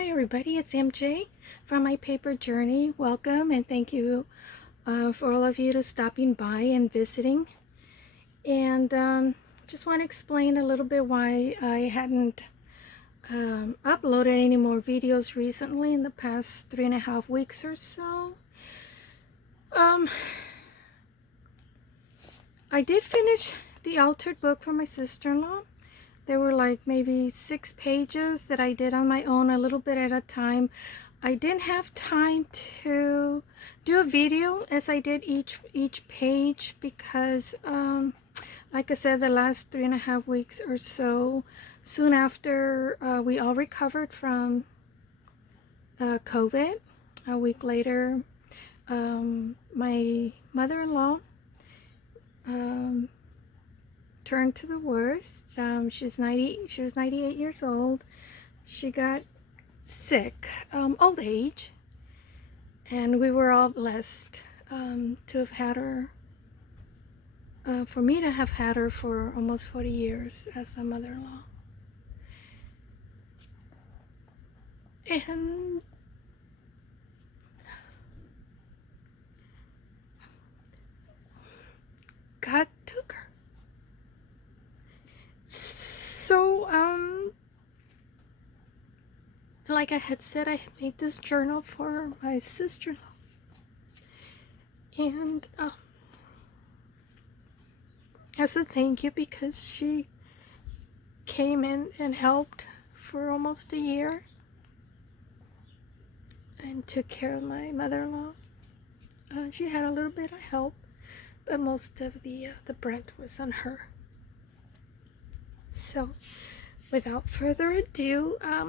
Hi everybody, it's MJ from My Paper Journey. Welcome and thank you for all of you to stopping by and visiting. And just want to explain a little bit why I hadn't uploaded any more videos recently in the past 3.5 weeks or so. I did finish the altered book for my sister-in-law. There were like maybe 6 pages that I did on my own, a little bit at a time. I didn't have time to do a video as I did each page because like I said, the last 3.5 weeks or so, soon after we all recovered from COVID, a week later, my mother-in-law turned to the worst. She was 98 years old. She got sick, old age, and we were all blessed to have had her, for me to have had her for almost 40 years as a mother-in-law. And God took her. So, like I had said, I had made this journal for my sister-in-law. And as a thank you, because she came in and helped for almost a year and took care of my mother-in-law. She had a little bit of help, but most of the brunt was on her. So, without further ado, I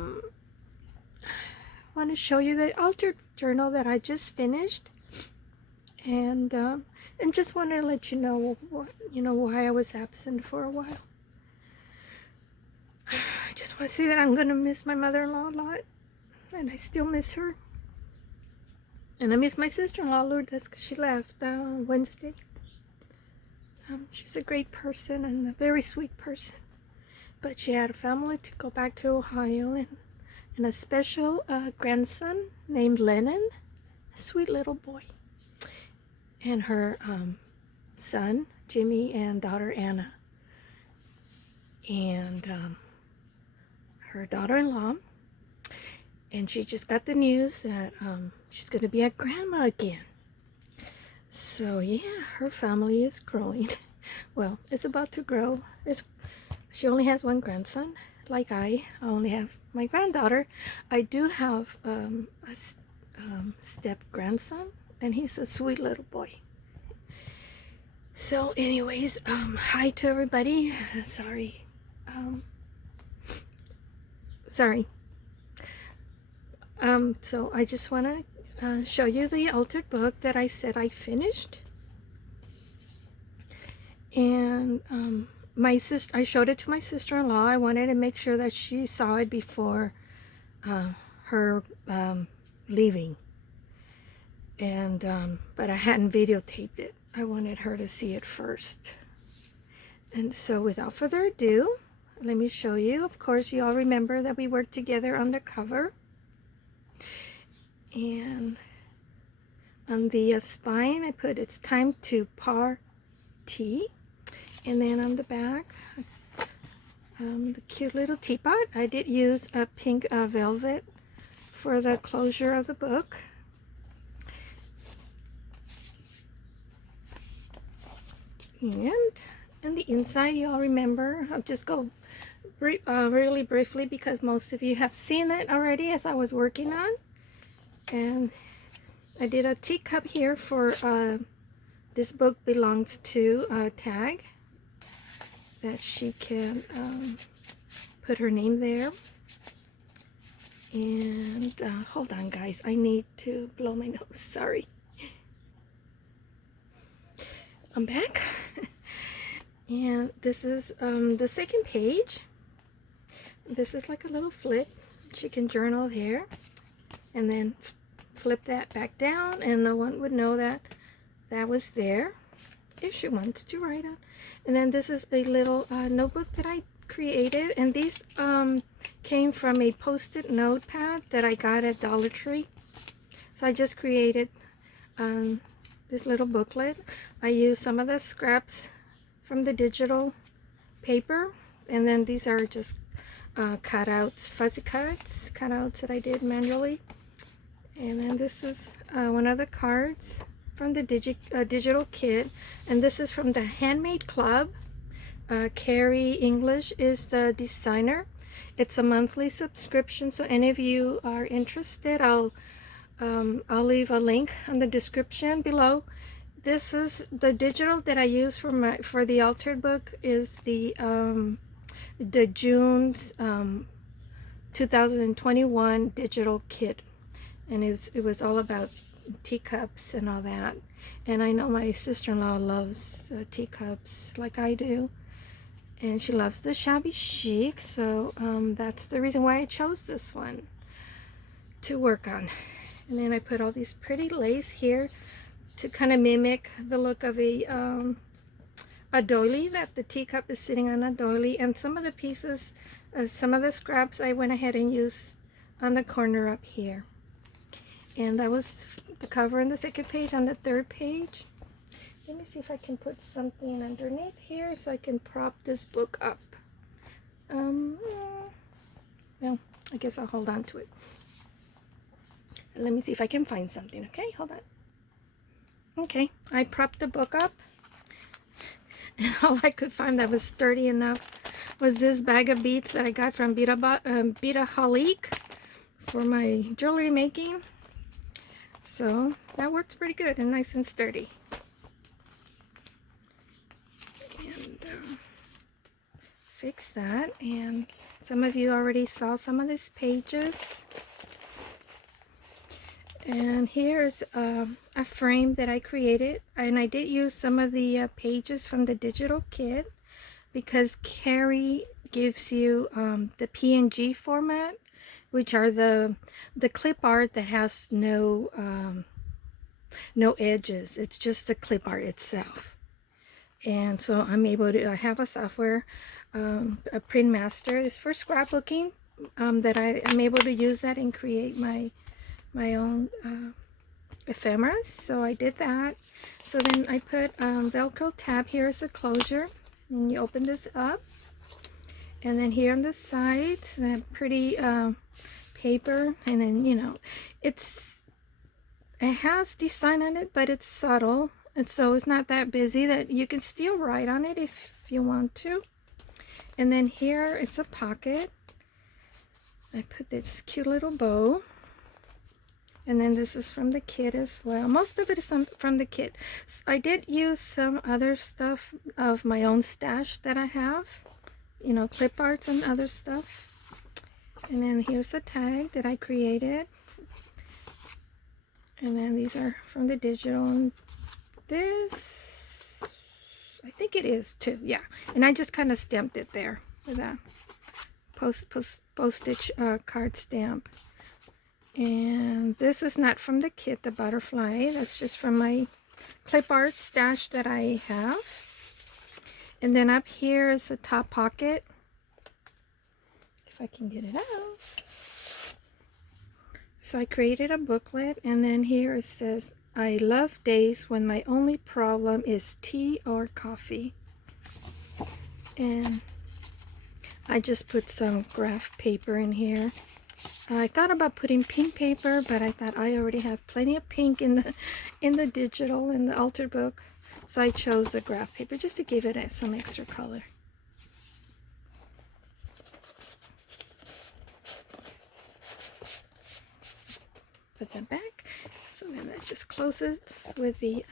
want to show you the altered journal that I just finished, and just want to let you know why I was absent for a while. I just want to say that I'm gonna miss my mother-in-law a lot, and I still miss her, and I miss my sister-in-law Lourdes because she left Wednesday. She's a great person and a very sweet person. But she had a family to go back to Ohio, and a special grandson named Lennon, a sweet little boy, and her son Jimmy and daughter Anna, and her daughter-in-law. And she just got the news that she's going to be a grandma again. So yeah, her family is growing. Well, it's about to grow. She only has one grandson, like I only have my granddaughter. I do have a step-grandson, and he's a sweet little boy. So anyways, hi to everybody. Sorry. So I just want to show you the altered book that I said I finished. And I showed it to my sister-in-law. I wanted to make sure that she saw it before her leaving, and but I hadn't videotaped it. I wanted her to see it first. And so without further ado, let me show you. Of course, you all remember that we worked together on the cover, and on the spine I put "It's time to party." And then on the back, the cute little teapot. I did use a pink velvet for the closure of the book. And on the inside, you all remember, I'll just go really briefly because most of you have seen it already as I was working on. And I did a teacup here for "This book belongs to" tag, that she can put her name there. And hold on guys, I need to blow my nose, sorry. I'm back. And this is the second page. This is like a little flip. She can journal there and then flip that back down, and no one would know that that was there if she wants to write on. And then this is a little notebook that I created, and these came from a post-it notepad that I got at Dollar Tree. So I just created this little booklet. I used some of the scraps from the digital paper, and then these are just cutouts, fuzzy cutouts that I did manually. And then this is one of the cards from the digital kit, and this is from the Handmade Club. Carrie English is the designer. It's a monthly subscription, so any of you are interested, I'll leave a link in the description below. This is the digital that I use for the altered book is the June 2021 digital kit, and it was all about teacups and all that. And I know my sister-in-law loves teacups like I do, and she loves the shabby chic, so that's the reason why I chose this one to work on. And then I put all these pretty lace here to kind of mimic the look of a doily, that the teacup is sitting on a doily. And some of the pieces, some of the scraps I went ahead and used on the corner up here. And that was the cover on the second page. On the third page, let me see if I can put something underneath here so I can prop this book up. Well, I guess I'll hold on to it. Let me see if I can find something. Okay, hold on. Okay, I propped the book up, and all I could find that was sturdy enough was this bag of beads that I got from Beadaholic for my jewelry making. So that works pretty good and nice and sturdy. And fix that. And some of you already saw some of these pages. And here's a frame that I created, and I did use some of the pages from the digital kit because Carrie gives you the PNG format, which are the clip art that has no edges. It's just the clip art itself. And so I'm able to, I have a software, a print master. It's for scrapbooking, that I'm able to use that and create my own ephemeras. So I did that. So then I put Velcro tab here as a closure, and you open this up, and then here on the sides that pretty paper, and then it has design on it, but it's subtle, and so it's not that busy that you can still write on it if you want to. And then here it's a pocket. I put this cute little bow. And then this is from the kit as well. Most of it is from the kit. I did use some other stuff of my own stash that I have, clip arts and other stuff. And then here's a tag that I created. And then these are from the digital. And this, I think it is too, yeah. And I just kind of stamped it there with a postage card stamp. And this is not from the kit, the butterfly. That's just from my clip art stash that I have. And then up here is a top pocket. If I can get it out. So I created a booklet, and then here it says, I love days when my only problem is tea or coffee. And I just put some graph paper in here. I thought about putting pink paper, but I thought I already have plenty of pink in the digital, in the altered book. So I chose the graph paper just to give it some extra color. Put that back. So then that just closes with the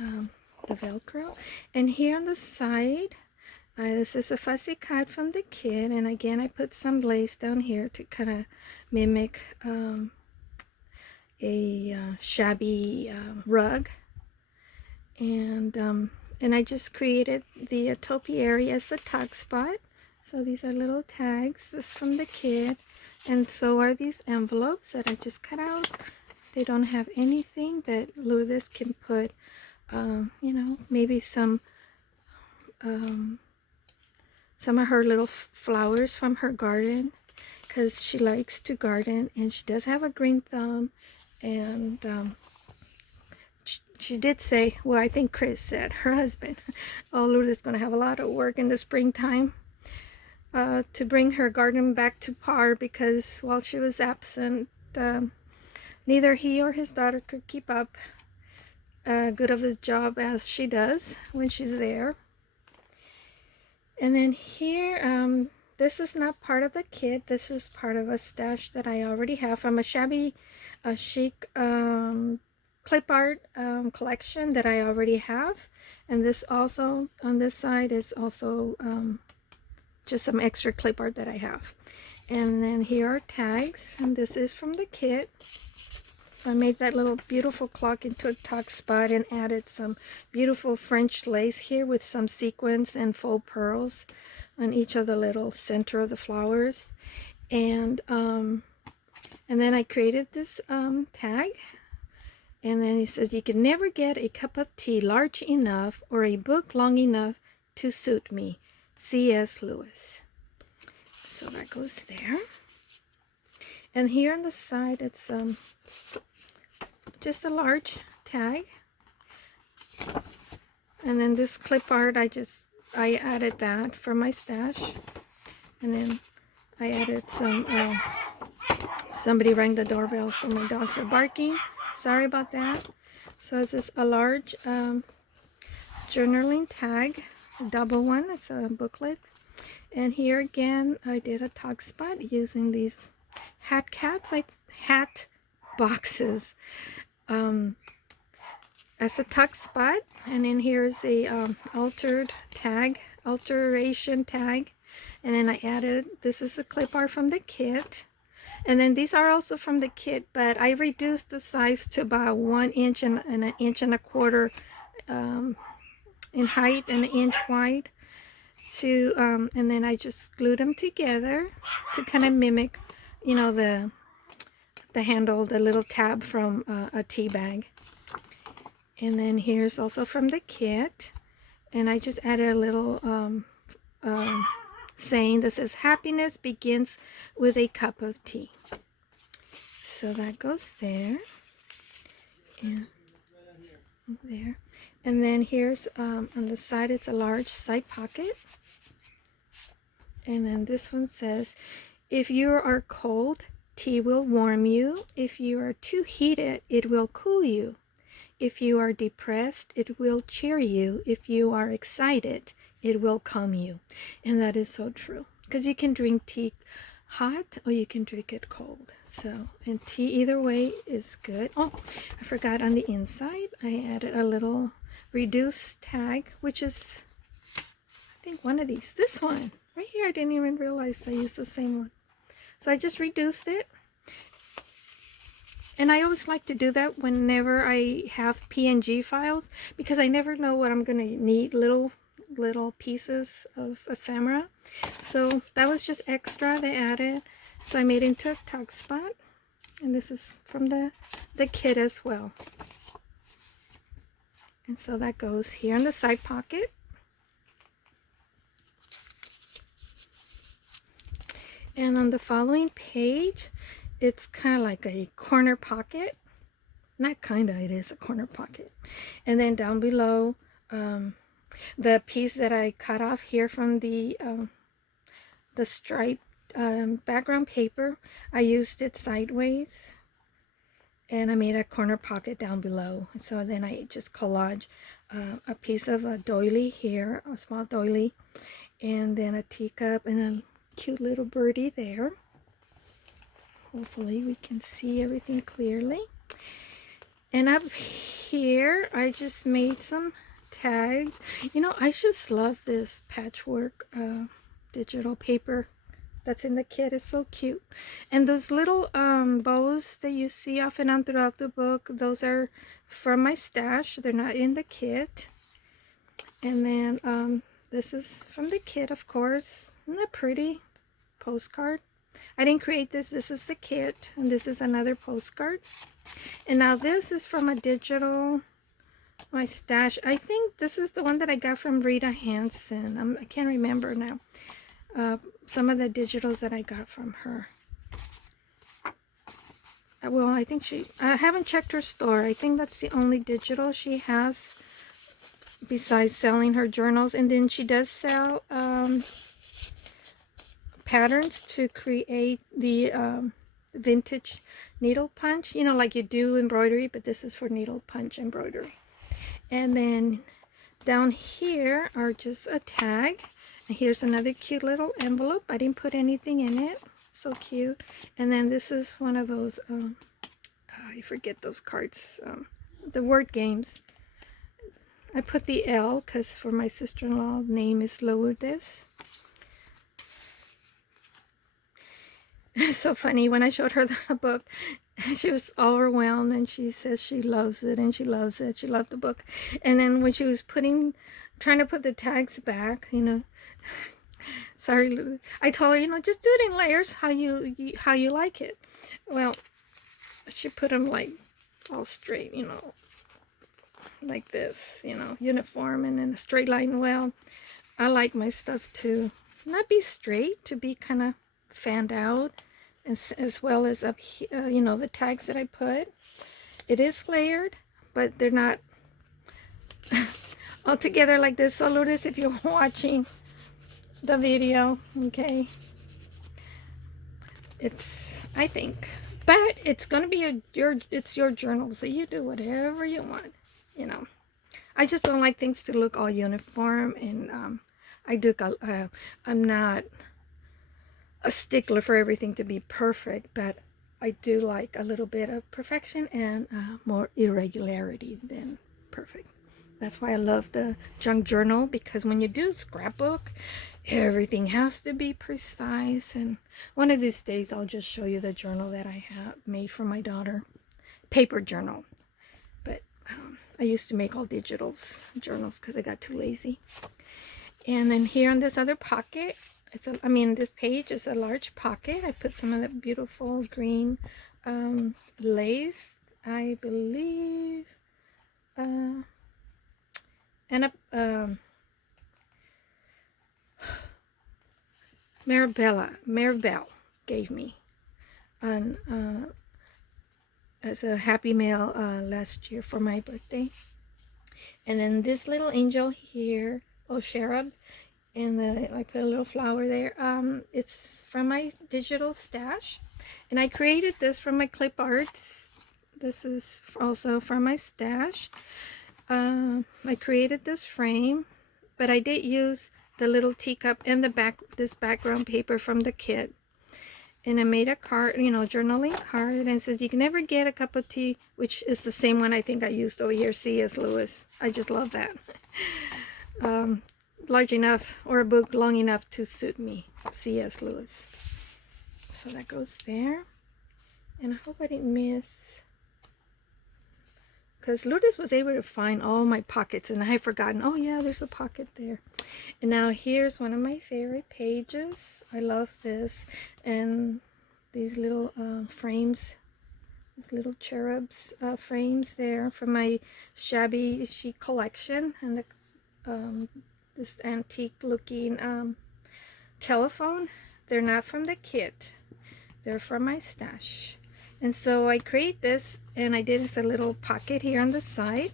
Velcro. And here on the side, this is a fussy cut from the kit, and again I put some lace down here to kind of mimic a shabby rug, and I just created the topiary as the tag spot. So these are little tags. This is from the kit, and so are these envelopes that I just cut out. They don't have anything, but Lourdes can put maybe some some of her little flowers from her garden, because she likes to garden, and she does have a green thumb. And she did say, well, I think Chris said, her husband, oh, Lourdes is going to have a lot of work in the springtime to bring her garden back to par, because while she was absent, neither he or his daughter could keep up good of his job as she does when she's there. And then here, this is not part of the kit. This is part of a stash that I already have from a shabby chic clip art collection that I already have. And this also, on this side, is also just some extra clip art that I have. And then here are tags, and this is from the kit. So I made that little beautiful clock into a tuck spot and added some beautiful French lace here with some sequins and faux pearls on each of the little center of the flowers. And then I created this tag. And then it says, you can never get a cup of tea large enough or a book long enough to suit me. C.S. Lewis. So that goes there. And here on the side, it's just a large tag. And then this clip art, I added that for my stash. And then I added some, somebody rang the doorbell, so my dogs are barking. Sorry about that. So it's just a large journaling tag, a double one. It's a booklet. And here again, I did a tuck spot using these hat boxes as a tuck spot. And then here's a alteration tag. And then I added, this is a clip art from the kit. And then these are also from the kit, but I reduced the size to about 1 inch and an inch and a quarter in height and an inch wide. And then I just glued them together to kind of mimic, you know, the handle, the little tab from a tea bag. And then here's also from the kit, and I just added a little saying that says, happiness begins with a cup of tea. So that goes there and there. And then here's on the side, it's a large side pocket. And then this one says, if you are cold, tea will warm you. If you are too heated, it will cool you. If you are depressed, it will cheer you. If you are excited, it will calm you. And that is so true, because you can drink tea hot or you can drink it cold. So, and tea either way is good. Oh, I forgot, on the inside I added a little reduced tag, which is, I think, one of these. This one right here, I didn't even realize I used the same one. So I just reduced it. And I always like to do that whenever I have PNG files, because I never know what I'm going to need, little pieces of ephemera. So that was just extra they added. So I made it into a tuck spot. And this is from the kit as well. And so that goes here in the side pocket. And on the following page, it's kind of like a corner pocket. Not kind of, it is a corner pocket. And then down below, the piece that I cut off here from the striped background paper, I used it sideways. And I made a corner pocket down below. So then I just collage a piece of a doily here, a small doily, and then a teacup and a cute little birdie there. Hopefully we can see everything clearly. And up here, I just made some tags. You know, I just love this patchwork digital paper that's in the kit. Is so cute. And those little bows that you see off and on throughout the book, those are from my stash. They're not in the kit. And then this is from the kit, of course. Isn't that pretty? Postcard. I didn't create this. This is the kit, and this is another postcard. And now this is from a digital my stash. I think this is the one that I got from Rita Hansen. I can't remember now. Some of the digitals that I got from her. Well, I think I haven't checked her store. I think that's the only digital she has besides selling her journals. And then she does sell patterns to create the vintage needle punch. You know, like you do embroidery, but this is for needle punch embroidery. And then down here are just a tag. And here's another cute little envelope. I didn't put anything in it. So cute. And then this is one of those, I forget those cards, the word games. I put the L because for my sister-in-law, name is Lourdes. It's so funny. When I showed her the book, she was overwhelmed and she says she loves it and she loves it. She loved the book. And then when she was trying to put the tags back, you know, sorry, I told her, you know, just do it in layers how you like it. Well, she put them like all straight, you know, like this, you know, uniform and then a straight line. Well, I like my stuff to not be straight, to be kind of fanned out, as well as up here, you know, the tags that I put. It is layered, but they're not all together like this. So Lourdes, if you're watching the video, okay, I think, but it's gonna be it's your journal, so you do whatever you want, you know. I just don't like things to look all uniform, and I'm not a stickler for everything to be perfect, but I do like a little bit of perfection and more irregularity than perfect. That's why I love the junk journal, because when you do scrapbook, everything has to be precise. And one of these days I'll just show you the journal that I have made for my daughter, paper journal. But I used to make all digital journals because I got too lazy. And then here on this other pocket, this page is a large pocket. I put some of that beautiful green lace, I believe, and a Maribel gave me as a happy mail last year for my birthday. And then this little angel here, cherub, and I put a little flower there. It's from my digital stash, and I created this from my clip art. This is also from my stash. I created this frame, but I did use the little teacup and this background paper from the kit. And I made a card, you know, journaling card, and it says, you can never get a cup of tea, which is the same one I think I used over here, C.S. Lewis. I just love that. Large enough, or a book long enough to suit me, C.S. Lewis. So that goes there. And I hope I didn't miss, because Lourdes was able to find all my pockets, and I had forgotten, oh yeah, there's a pocket there. And now here's one of my favorite pages. I love this. And these little frames, these little cherubs frames there from my shabby chic collection. And this antique looking telephone. They're not from the kit. They're from my stash. And so I create this, and I did this a little pocket here on the side.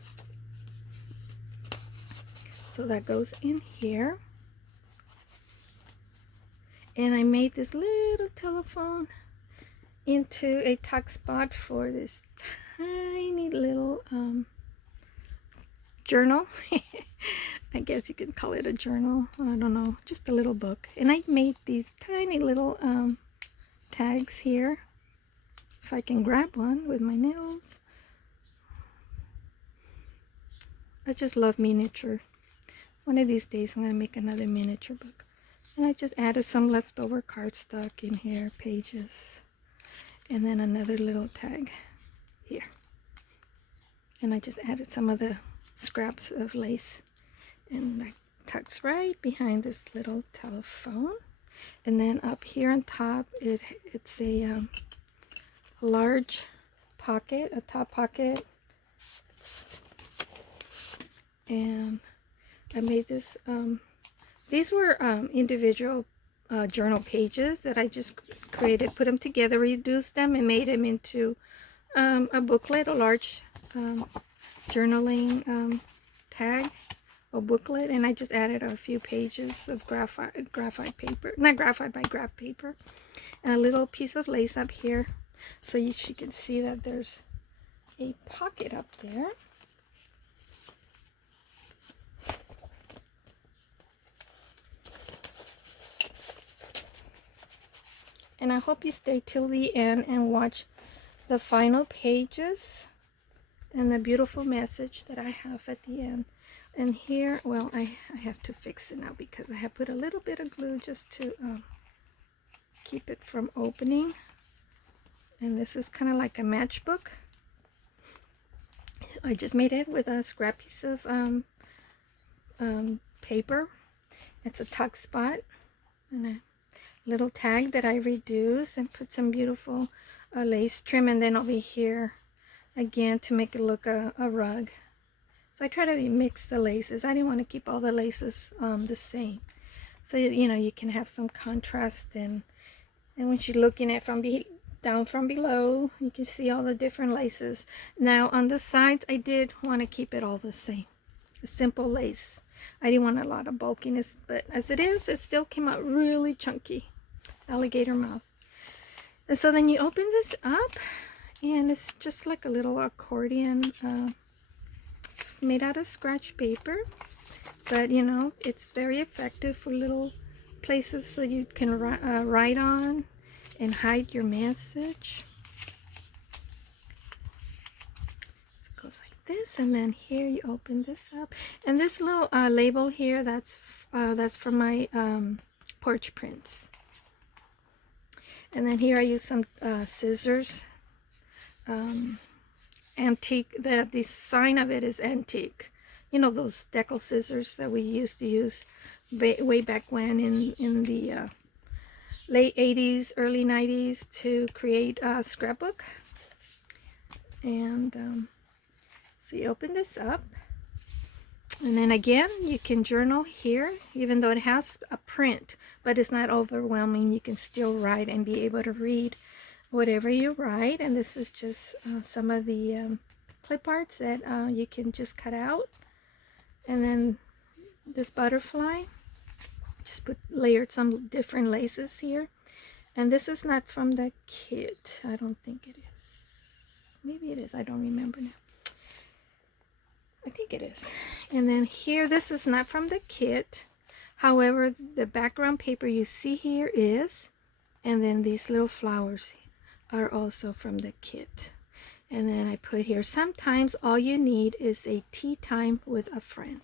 So that goes in here. And I made this little telephone into a tuck spot for this tiny little journal. I guess you can call it a journal. I don't know, just a little book. And I made these tiny little tags here. If I can grab one with my nails. I just love miniature. One of these days I'm going to make another miniature book. And I just added some leftover cardstock in here, pages. And then another little tag here. And I just added some of the scraps of lace. And that tucks right behind this little telephone. And then up here on top, it's a large pocket, a top pocket. And I made this, these were individual journal pages that I just created, put them together, reduced them, and made them into a booklet, a large journaling tag or booklet. And I just added a few pages of graphite paper, not graphite, but graph paper, and a little piece of lace up here, so you can see that there's a pocket up there. And I hope you stay till the end and watch the final pages and the beautiful message that I have at the end. And here, well, I have to fix it now because I have put a little bit of glue just to keep it from opening. And this is kind of like a matchbook. I just made it with a scrap piece of paper. It's a tuck spot and a little tag that I reduced and put some beautiful lace trim, and then over here again to make it look a rug. So I try to mix the laces. I didn't want to keep all the laces the same, so you know, you can have some contrast. And when she's looking at down from below, you can see all the different laces. Now on the sides, I did want to keep it all the same, a simple lace. I didn't want a lot of bulkiness, but as it is, it still came out really chunky, alligator mouth. And so then you open this up, and it's just like a little accordion made out of scratch paper, but you know, it's very effective for little places so you can write on and hide your message. So it goes like this, and then here you open this up, and this little label here, that's from my porch prints. And then here I use some scissors, antique. The design of it is antique. You know, those decal scissors that we used to use way back when in the late 80s, early 90s to create a scrapbook. And so you open this up, and then again you can journal here, even though it has a print, but it's not overwhelming. You can still write and be able to read whatever you write. And this is just some of the clip arts that you can just cut out. And then this butterfly, just layered some different laces here. And this is not from the kit. I don't think it is. Maybe it is. I don't remember now. I think it is. And then here, this is not from the kit. However, the background paper you see here is. And then these little flowers are also from the kit. And then I put here, sometimes all you need is a tea time with a friend.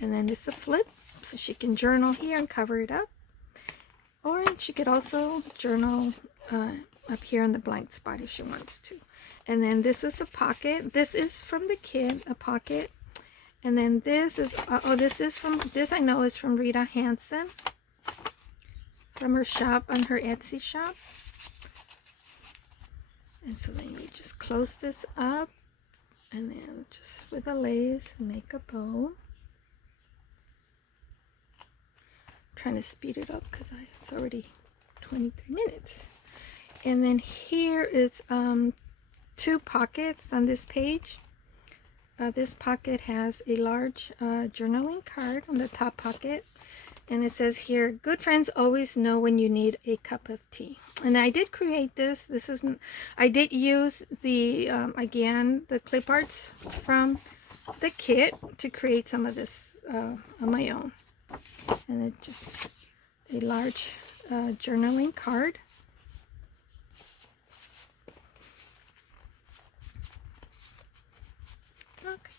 And then it's a flip, so she can journal here and cover it up. Or she could also journal up here in the blank spot if she wants to. And then this is a pocket. This is from the kit, a pocket. And then this is, this I know is from Rita Hansen, from her shop, on her Etsy shop. And so then you just close this up, and then just with a lace make a bow. I'm trying to speed it up because it's already 23 minutes. And then here is 2 pockets on this page. This pocket has a large journaling card on the top pocket. And it says here, good friends always know when you need a cup of tea. And I did create this. This isn't, I did use the, again, the clip arts from the kit to create some of this on my own. And it's just a large journaling card.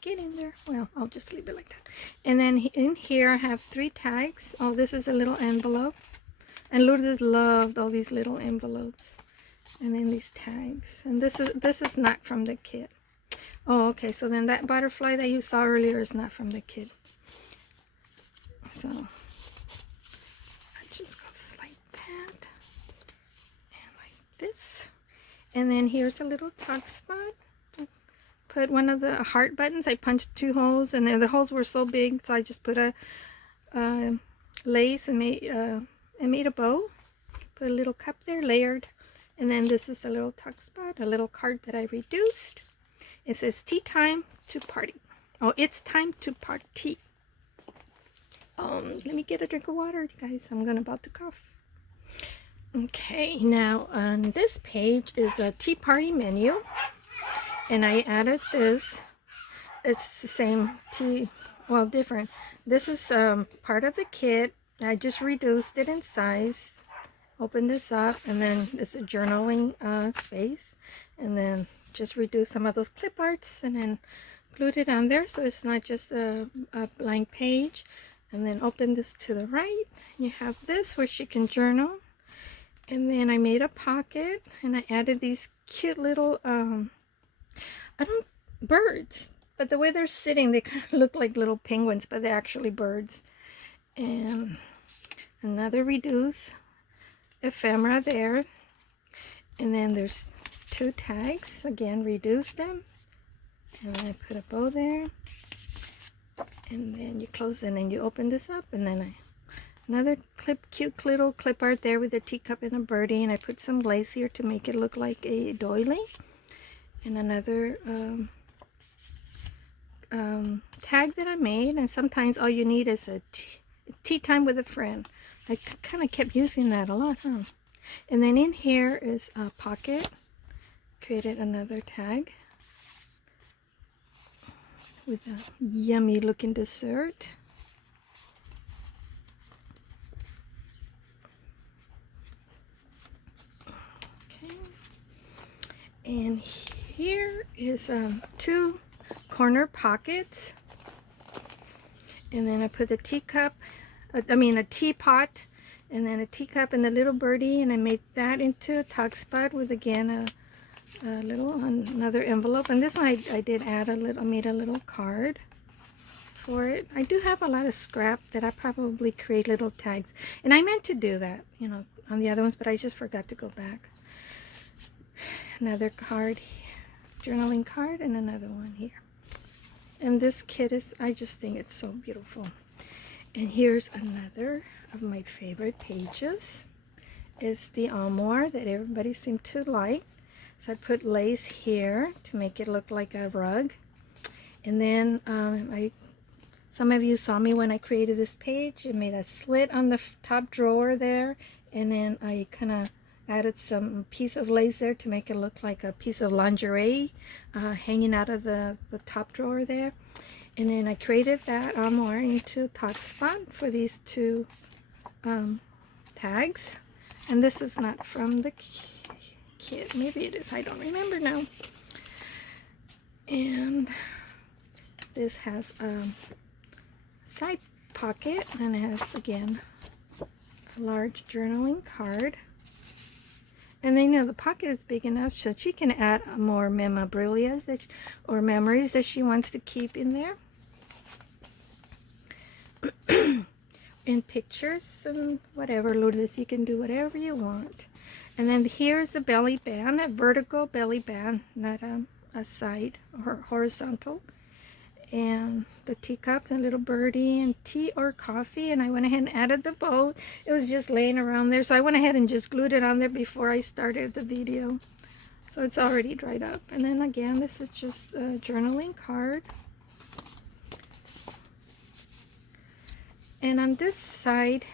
Get in there. Well, I'll just leave it like that. And then in here I have 3 tags. Oh, this is a little envelope, and Lourdes loved all these little envelopes. And then these tags, and this is not from the kit. Oh, okay, so then that butterfly that you saw earlier is not from the kit. So I just go like that and like this. And then here's a little tuck spot. put one of the heart buttons. I punched 2 holes, and then the holes were so big, so I just put a lace and made a bow. Put a little cup there, layered. And then this is a little tuck spot, a little card that I reduced. It says, tea time to party. Oh, it's time to party. Let me get a drink of water, you guys. I'm about to cough. Okay, now on this page is a tea party menu. And I added this. It's the same tea, well, different. This is part of the kit. I just reduced it in size. Open this up, and then it's a journaling space, and then just reduce some of those clip arts and then glued it on there so it's not just a blank page. And then open this to the right, you have this where she can journal. And then I made a pocket, and I added these cute little birds, but the way they're sitting, they kind of look like little penguins, but they're actually birds. And another reduce ephemera there. And then there's 2 tags, again reduce them, and then I put a bow there, and then you close it, and then you open this up, and then another cute little clip art there with a teacup and a birdie, and I put some lace here to make it look like a doily. And another tag that I made, and sometimes all you need is a tea time with a friend. I kind of kept using that a lot, huh? And then in here is a pocket. Created another tag with a yummy looking dessert. Okay. And here is 2 corner pockets. And then I put a teacup, a teapot, and then a teacup and the little birdie, and I made that into a tuck spot with, again, another envelope. And this one I did add I made a little card for it. I do have a lot of scrap that I probably create little tags, and I meant to do that, on the other ones, but I just forgot to go back. Another card, journaling card, and another one here. And this kit I just think it's so beautiful. And here's another of my favorite pages. Is the armoire that everybody seemed to like. So I put lace here to make it look like a rug. And then some of you saw me when I created this page. I made a slit on the top drawer there, and then I kind of added some piece of lace there to make it look like a piece of lingerie hanging out of the top drawer there. And then I created that armoire into a tuck spot for these 2 tags. And this is not from the kit. Maybe it is. I don't remember now. And this has a side pocket, and it has, again, a large journaling card. And then, the pocket is big enough so she can add more memorabilia or memories that she wants to keep in there. And pictures and whatever, Lourdes, you can do whatever you want. And then here's a belly band, a vertical belly band, not a side or horizontal. And the teacups and little birdie and tea or coffee. And I went ahead and added the bow. It was just laying around there, so I went ahead and just glued it on there before I started the video. So it's already dried up. And then again, this is just a journaling card. And on this side,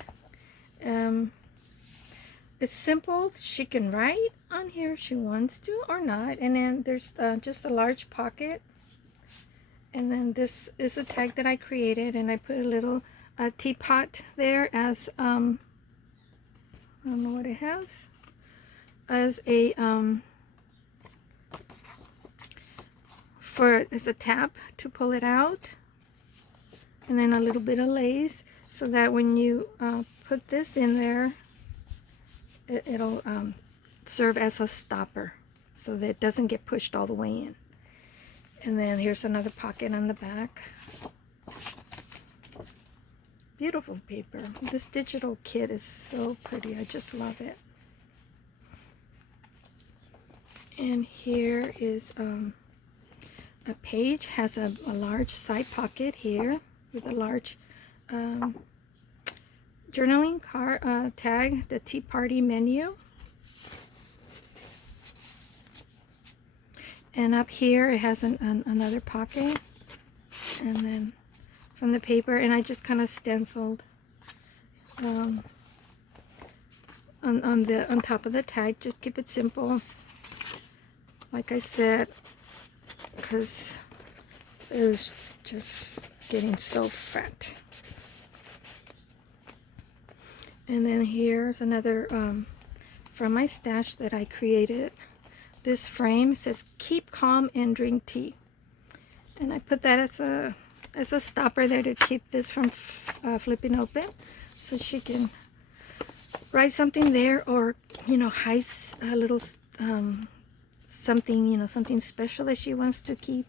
it's simple. She can write on here if she wants to or not. And then there's just a large pocket. And then this is a tag that I created, and I put a little teapot there as, I don't know what it has, as a, as a tab to pull it out. And then a little bit of lace, so that when you put this in there, it'll serve as a stopper, so that it doesn't get pushed all the way in. And then here's another pocket on the back. Beautiful paper. This digital kit is so pretty. I just love it. And here is page has a large side pocket here with a large journaling card tag, the Tea Party menu. And up here it has another pocket, and then from the paper, and I just kind of stenciled on top of the tag. Just keep it simple, like I said, because it was just getting so fat. And then here's another from my stash that I created. This frame says "Keep calm and drink tea," and I put that as a stopper there to keep this from flipping open, so she can write something there, or hide a little something, something special that she wants to keep,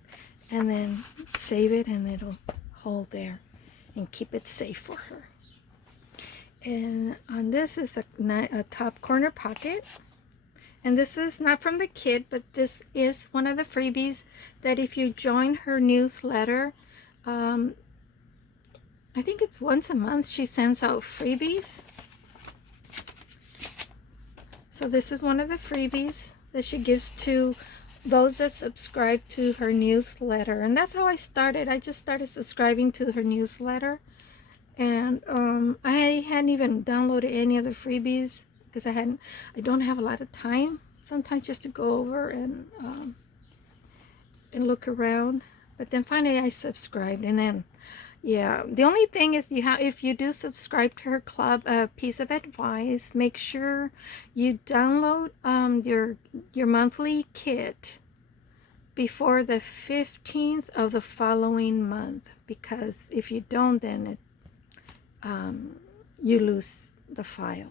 and then save it, and it'll hold there and keep it safe for her. And on this is a top corner pocket. And this is not from the kit, but this is one of the freebies that if you join her newsletter, I think it's once a month, she sends out freebies. So this is one of the freebies that she gives to those that subscribe to her newsletter. And that's how I started. I just started subscribing to her newsletter. And I hadn't even downloaded any of the freebies, because I don't have a lot of time sometimes just to go over and look around. But then finally I subscribed, and then yeah, the only thing is if you do subscribe to her club, a piece of advice: make sure you download your monthly kit before the 15th of the following month, because if you don't, then you lose the file.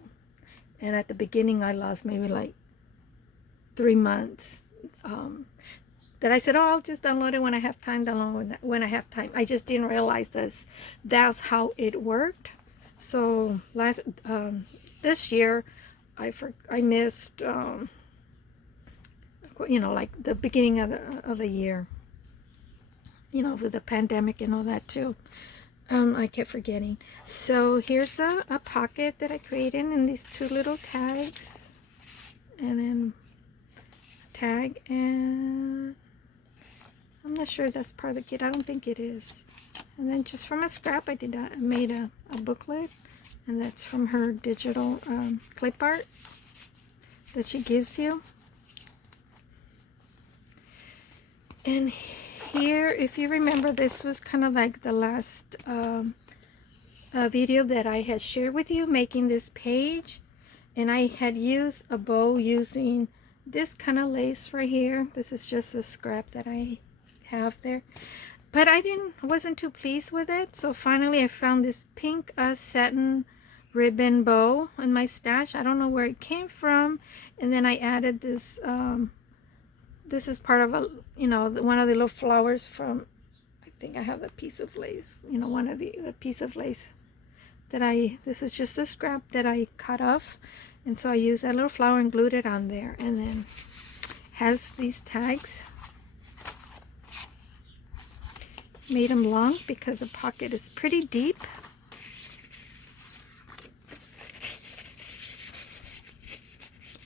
And at the beginning I lost maybe like 3 months that I said, oh, I'll just download it when I have time, when I have time. I just didn't realize that's how it worked. So this year I missed like the beginning of the year, with the pandemic and all that too. I kept forgetting. So here's a pocket that I created, and these two little tags, and then a tag, and I'm not sure if that's part of the kit. I don't think it is. And then just from a scrap, I made a booklet, and that's from her digital clip art that she gives you. And here, if you remember, this was kind of like the last video that I had shared with you, making this page, and I had used a bow using this kind of lace right here. This is just a scrap that I have there, but I wasn't too pleased with it. So finally I found this pink satin ribbon bow in my stash. I don't know where it came from, and then I added this this is part of one of the little flowers from, I think I have a piece of lace, one of the piece of lace that this is just a scrap that I cut off, and so I used that little flower and glued it on there. And then has these tags. Made them long because the pocket is pretty deep.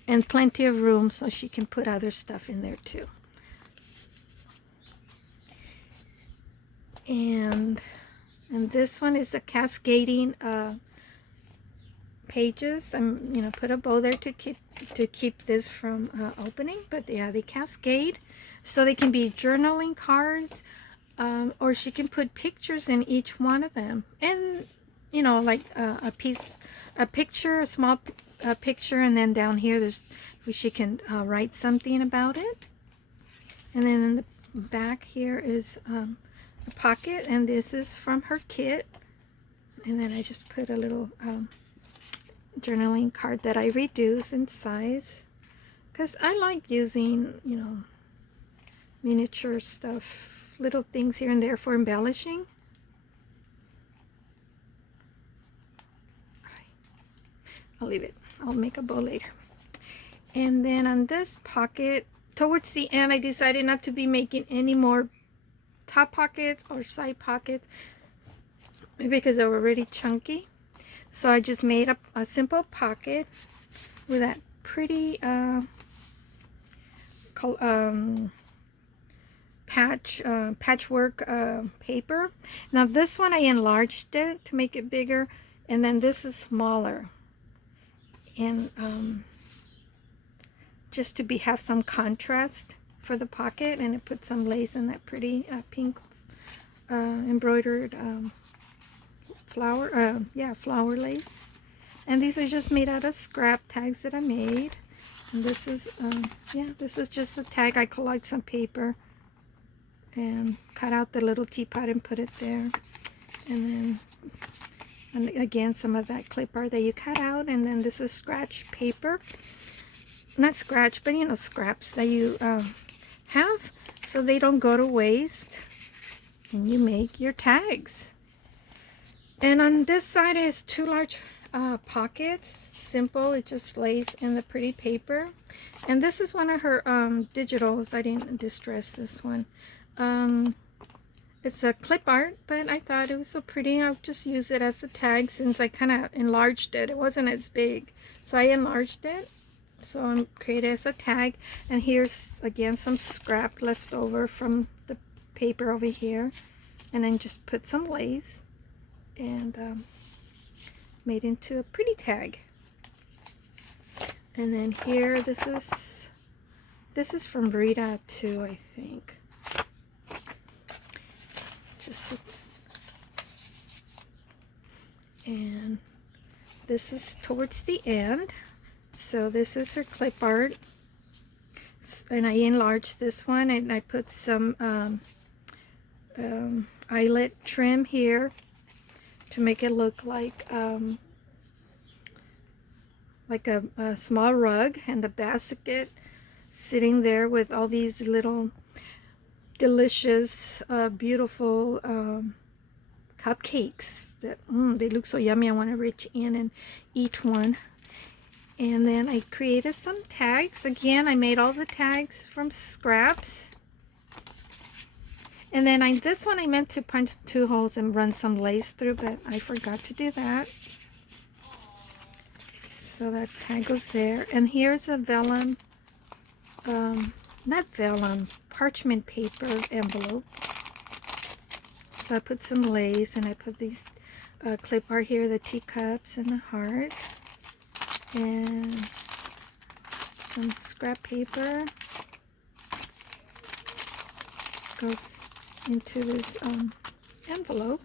And plenty of room so she can put other stuff in there too. And this one is a cascading pages. I'm put a bow there to keep this from opening. But yeah, they cascade, so they can be journaling cards, or she can put pictures in each one of them, and like a picture, a small picture, and then down here she can write something about it. And then in the back here is a pocket, and this is from her kit. And then I just put a little journaling card that I reduce in size, because I like using miniature stuff, little things here and there for embellishing. I'll leave it. I'll make a bow later. And then on this pocket, towards the end, I decided not to be making any more top pockets or side pockets because they were really chunky. So I just made a simple pocket with that pretty patchwork paper. Now this one I enlarged it to make it bigger, and then this is smaller, and just to have some contrast for the pocket. And it put some lace in that pretty pink embroidered flower lace. And these are just made out of scrap tags that I made. And this is this is just a tag. I collaged some paper and cut out the little teapot and put it there. And again, some of that clip art that you cut out. And then this is scratch paper, not scratch, but you know, scraps that you have so they don't go to waste, and you make your tags. And on this side is 2 large pockets, simple. It just lays in the pretty paper. And this is one of her digitals. I didn't distress this one. It's a clip art, but I thought it was so pretty, I'll just use it as a tag since I kind of enlarged it. It wasn't as big, so I enlarged it. So I'm created as a tag. And here's again some scrap left over from the paper over here, and then just put some lace and made into a pretty tag. And then here, this is from Rita too, I think. And this is towards the end. So this is her clip art, and I enlarged this one, and I put some eyelet trim here to make it look like a small rug, and the basket sitting there with all these little delicious beautiful cupcakes that they look so yummy. I want to reach in and eat one. And then I created some tags. Again, I made all the tags from scraps. And then this one I meant to punch 2 holes and run some lace through, but I forgot to do that. So that tag goes there. And here's a vellum, not vellum, parchment paper envelope. So I put some lace, and I put these clip art here, the teacups and the heart. And some scrap paper goes into this envelope.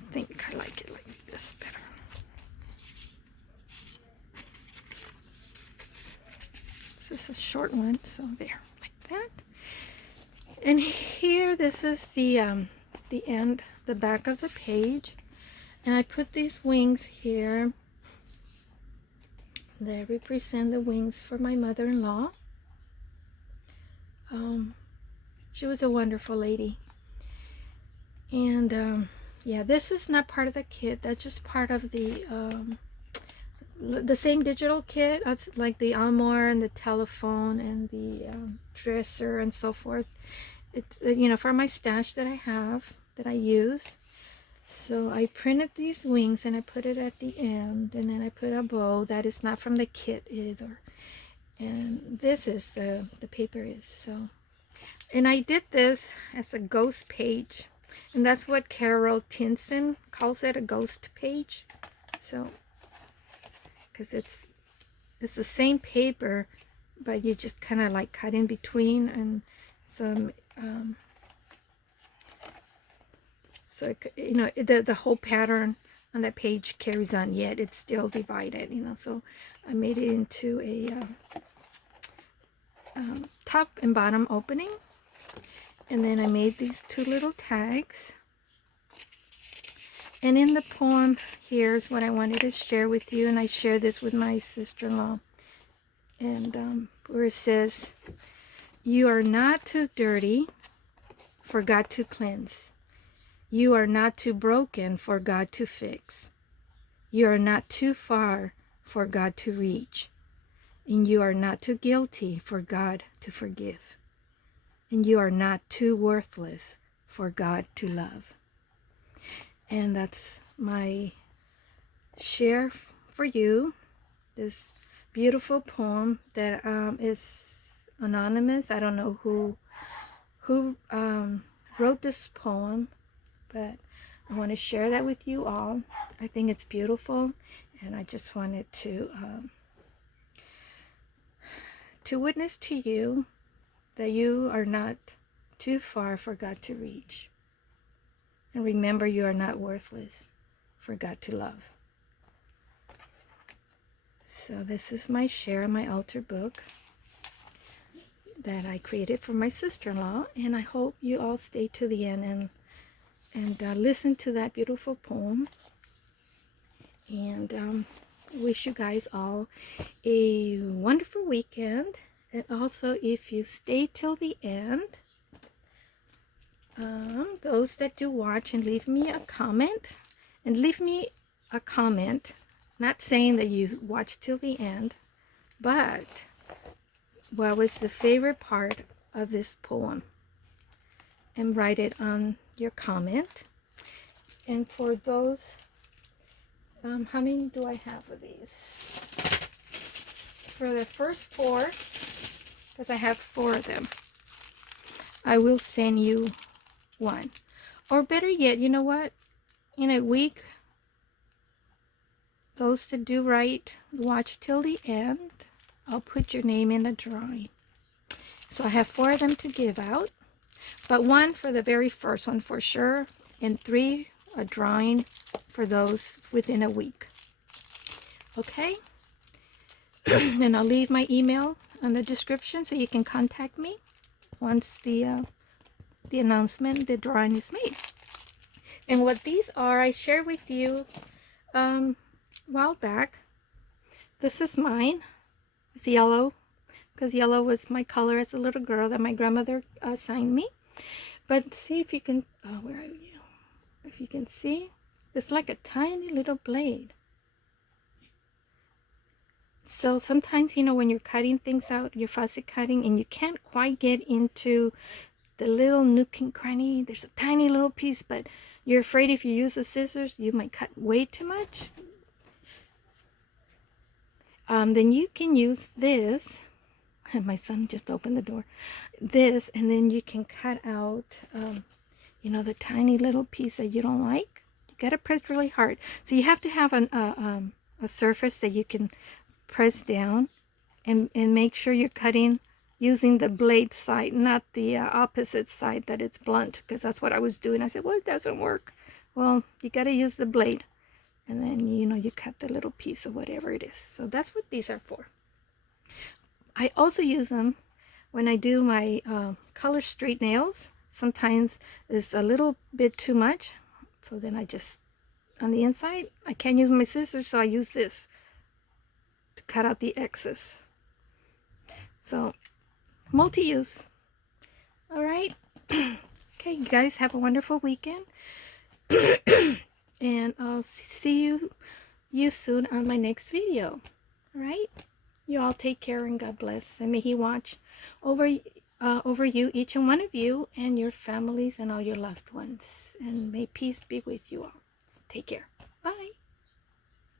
I think I like it like this better. This is a short one, so there, like that. And here, this is the end, the back of the page, and I put these wings here that represent the wings for my mother-in-law. She was a wonderful lady. And yeah, this is not part of the kit. That's just part of the same digital kit. That's like the armoire and the telephone and the dresser and so forth. It's you know, for my stash that I have, that I use. So I printed these wings and I put it at the end, and then I put a bow that is not from the kit either. And this is the paper is. So, and I did this as a ghost page, and that's what Carol Tinson calls it, a ghost page. So because it's the same paper, but you just kind of like cut in between, and so so you know, the whole pattern on that page carries on, yet it's still divided, you know. So I made it into a top and bottom opening, and then I made these 2 little tags. And in the poem, here's what I wanted to share with you, and I share this with my sister-in-law, and where it says, "You are not too dirty for God to cleanse. You are not too broken for God to fix. You are not too far for God to reach. And you are not too guilty for God to forgive. And you are not too worthless for God to love. And that's my share for you. This beautiful poem that is anonymous. I don't know who wrote this poem, but I want to share that with you all. I think it's beautiful, and I just wanted to witness to you that you are not too far for God to reach. And remember, you are not worthless for God to love. So this is my share, my altar book that I created for my sister-in-law, and I hope you all stay to the end and listen to that beautiful poem. And wish you guys all a wonderful weekend. And also, if you stay till the end, those that do watch and leave me a comment, not saying that you watch till the end, but what was the favorite part of this poem, and write it on your comment. And for those, how many do I have of these? For the first 4, because I have 4 of them, I will send you one. Or better yet, you know what? In a week, those that do watch till the end, I'll put your name in the drawing. So I have 4 of them to give out, but 1 for the very first one for sure, and 3 a drawing for those within a week. Okay? And I'll leave my email in the description so you can contact me once the announcement, the drawing is made. And what these are, I shared with you a while back. This is mine. It's yellow, because yellow was my color as a little girl that my grandmother assigned me. But see if you can, where are you? If you can see, it's like a tiny little blade. So sometimes, you know, when you're cutting things out, you're fussy cutting, and you can't quite get into the little nook and cranny. There's a tiny little piece, but you're afraid if you use the scissors, you might cut way too much. Then you can use this. And my son just opened the door. This, and then you can cut out, you know, the tiny little piece that you don't like. You gotta press really hard. So you have to have a surface that you can press down, and make sure you're cutting using the blade side, not the opposite side that it's blunt, because that's what I was doing. I said, well, it doesn't work. Well, you got to use the blade, and then, you know, you cut the little piece of whatever it is. So that's what these are for. I also use them when I do my color straight nails. Sometimes it's a little bit too much, so then I just, on the inside, I can't use my scissors, so I use this to cut out the excess. So multi-use. All right. Okay, you guys have a wonderful weekend. And I'll see you soon on my next video. All right. You all take care, and God bless, and may He watch over you, each and one of you, and your families and all your loved ones, and may peace be with you all. Take care. Bye.